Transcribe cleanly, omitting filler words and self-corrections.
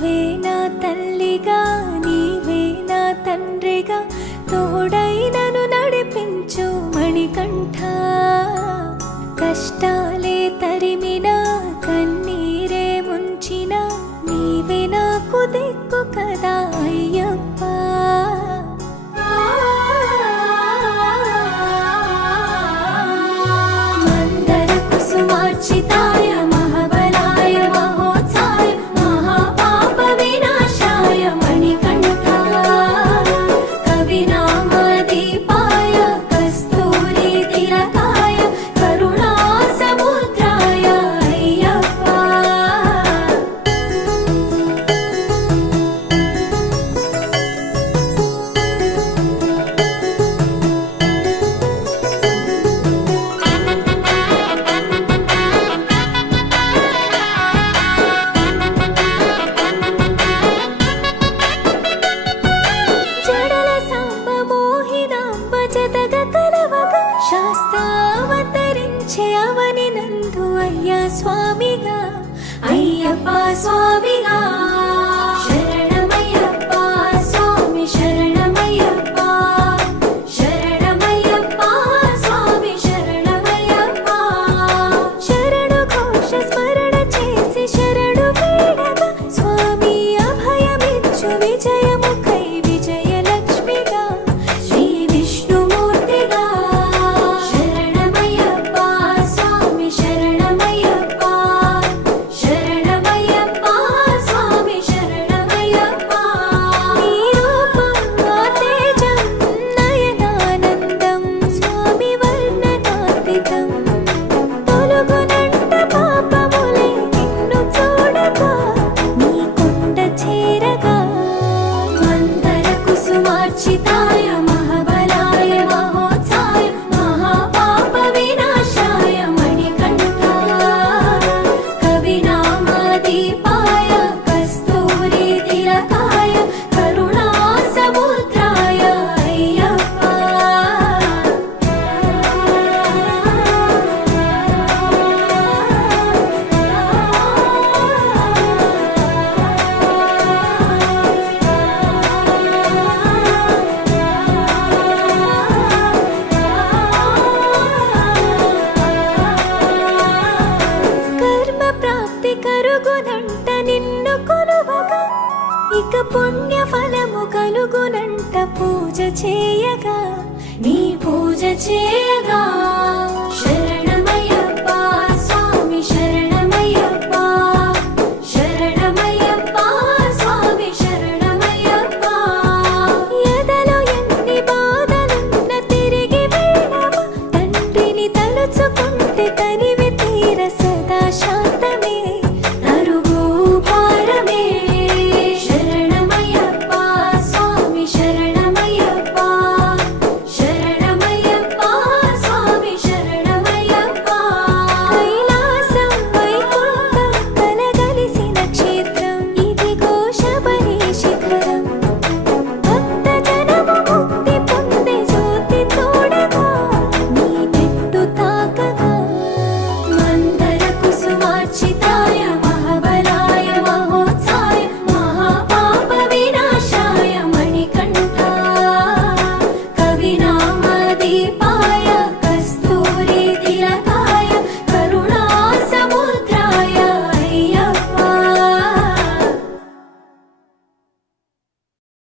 నీవే నా తల్లిగా నీవే నా తండ్రిగా తోడైనను నడిపించు మణికంఠ కష్టాలే తరిమినా కన్నీరే ముంచినా నీవే నాకు దిక్కు కదా అయ్యప్ప మందర కుసుమార్చితాయ మహాబలాయ మహోత్సాయ మహాపాప వినాశాయ మణికంఠ కవినామదీపాయ కస్తూరి తిలకాయ కరుణా సముద్రాయ అయ్యప్ప జడల సాంబ మోహినాంబ జతగ కలవగ శాస్త్రావతరించే అవని నందు అయ్యా స్వామిగా అయ్యప్ప స్వామిగా శరణమయ్యప్ప స్వామి శరణమయ్యప్ప శరణమయ్యప్ప స్వామి శరణమయ్యప్ప శరణు ఘోష స్మరణ చేసి శరణు వేడగా స్వామి అభయమిచ్చు విజయముఖై విజయలక్ష్మిగా శ్రీ విష్ణుమూర్తిగా శరణమయ్యప్ప స్వామి శరణమయ్యప్ప శరణమయ్యప్ప స్వామి శరణమయ్యప్ప నీ రూపం తేజం నయనానందం స్వామి వర్ణనాతీతం తొలగునంట పాపములై నిన్ను చూడగా నీ కొండ చేరగా మందర కుసుమార్చితాయ మహాబలాయ మహోత్సాయ మహాపాప వినాశాయ మణికంఠ కవినామదీపాయ కస్తూరి తిలకాయ కరుణా సముద్రాయ అయ్యప్ప కర్మ ప్రాప్తి కరుగునంట నిన్ను కొలువగా ఇక పుణ్య ఫలము కలుగునంట పూజ చేయగా నీ పూజ చేయగా